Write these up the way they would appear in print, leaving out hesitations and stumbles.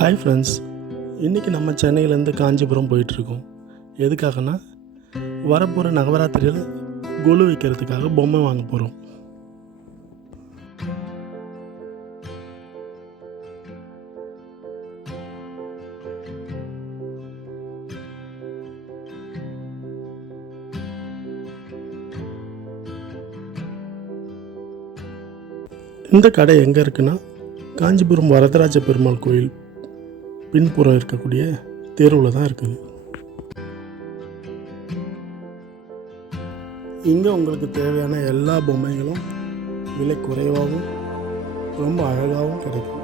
Hi friends, இன்றைக்கி நம்ம சென்னையிலேருந்து காஞ்சிபுரம் போயிட்டுருக்கோம். எதுக்காகனா வரப்போகிற நவராத்திரியில் கொலு வைக்கிறதுக்காக பொம்மை வாங்க போகிறோம். இந்த கடை எங்கே இருக்குன்னா, காஞ்சிபுரம் வரதராஜ பெருமாள் கோயில் பின்புறம் இருக்கக்கூடிய தெருவில் தான் இருக்குது. இங்கே உங்களுக்கு தேவையான எல்லா பொம்மைகளும் விலை குறைவாகவும் ரொம்ப அழகாகவும் கிடைக்கும்.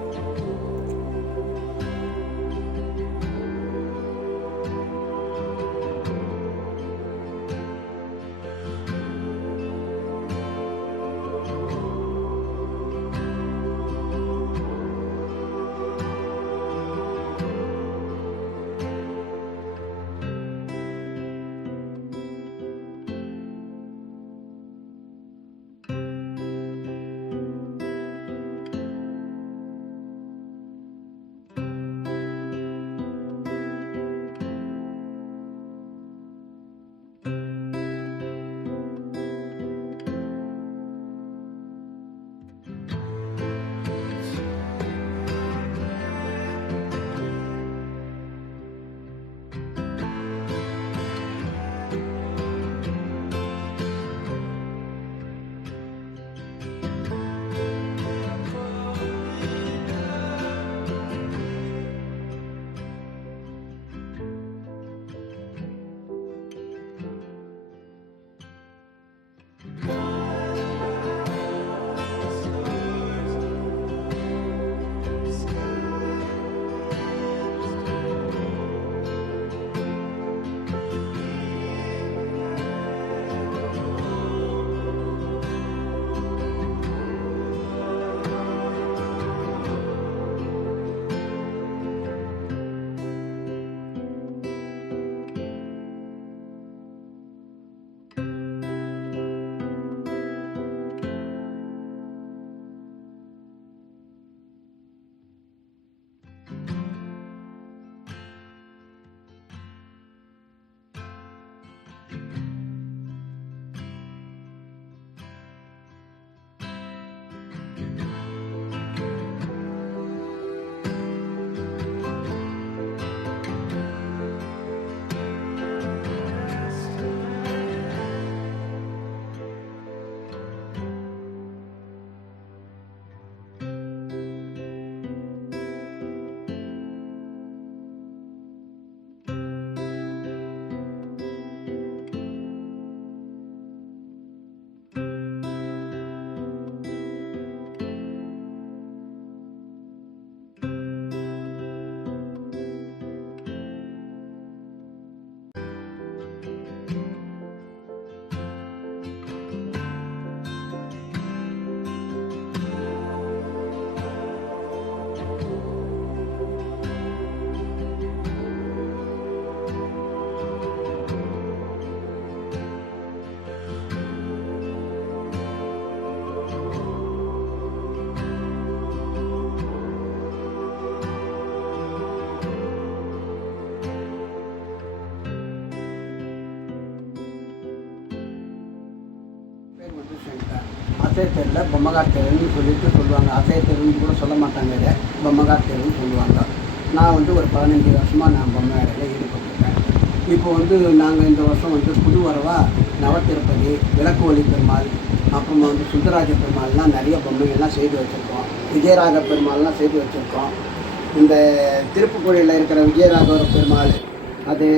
அசைத்தெருவில் பொம்மகார் தெருன்னு சொல்லுவாங்க. அசைத்தெருன்னு கூட சொல்ல மாட்டாங்க, இதை பொம்மகார் தெருன்னு சொல்லுவாங்க. நான் ஒரு 15 வருஷமாக நான் பொம்மை வேலையில் ஈடுபட்டிருக்கேன். இப்போ நாங்கள் இந்த வருஷம் புது வரவாக நவத்திருப்பதி, விளக்கு ஒளி பெருமாள், அப்புறமா சுந்தராஜ பெருமாள்லாம் நிறைய பொம்மைகள்லாம் செய்து வச்சுருக்கோம். விஜயராக பெருமாள்லாம் செய்து வச்சுருக்கோம். இந்த திருப்புக்கோயிலில் இருக்கிற விஜயராக பெருமாள் அது,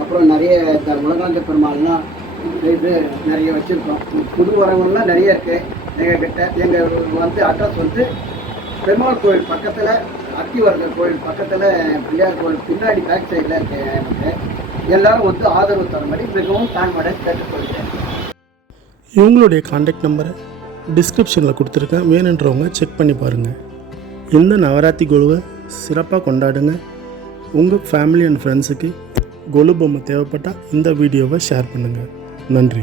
அப்புறம் நிறைய இந்த உலகாந்த பெருமாள்லாம் இது நிறைய வச்சுருக்கோம். புது வரவங்கள்லாம் நிறைய இருக்குது எங்ககிட்ட. எங்கள் அட்ரஸ் பெருமாள் கோயில் பக்கத்தில், அத்திவரதர் கோயில் பக்கத்தில், பிள்ளையார் கோயில் பின்னாடி பேக் சைடில் இருக்கு. எனக்கு எல்லோரும் ஆதரவு தர மாதிரி மிகவும் தாழ்மையை கேட்டுக்கொள்கிறேன். இவங்களுடைய கான்டாக்ட் நம்பரை டிஸ்கிரிப்ஷனில் கொடுத்துருக்கேன், வேணுன்றவங்க செக் பண்ணி பாருங்கள். இந்த நவராத்திரி கொலுவை சிறப்பாக கொண்டாடுங்க. உங்கள் ஃபேமிலி அண்ட் ஃப்ரெண்ட்ஸுக்கு கொலு பொம்மை தேவைப்பட்டால் இந்த வீடியோவை ஷேர் பண்ணுங்கள். நன்றி.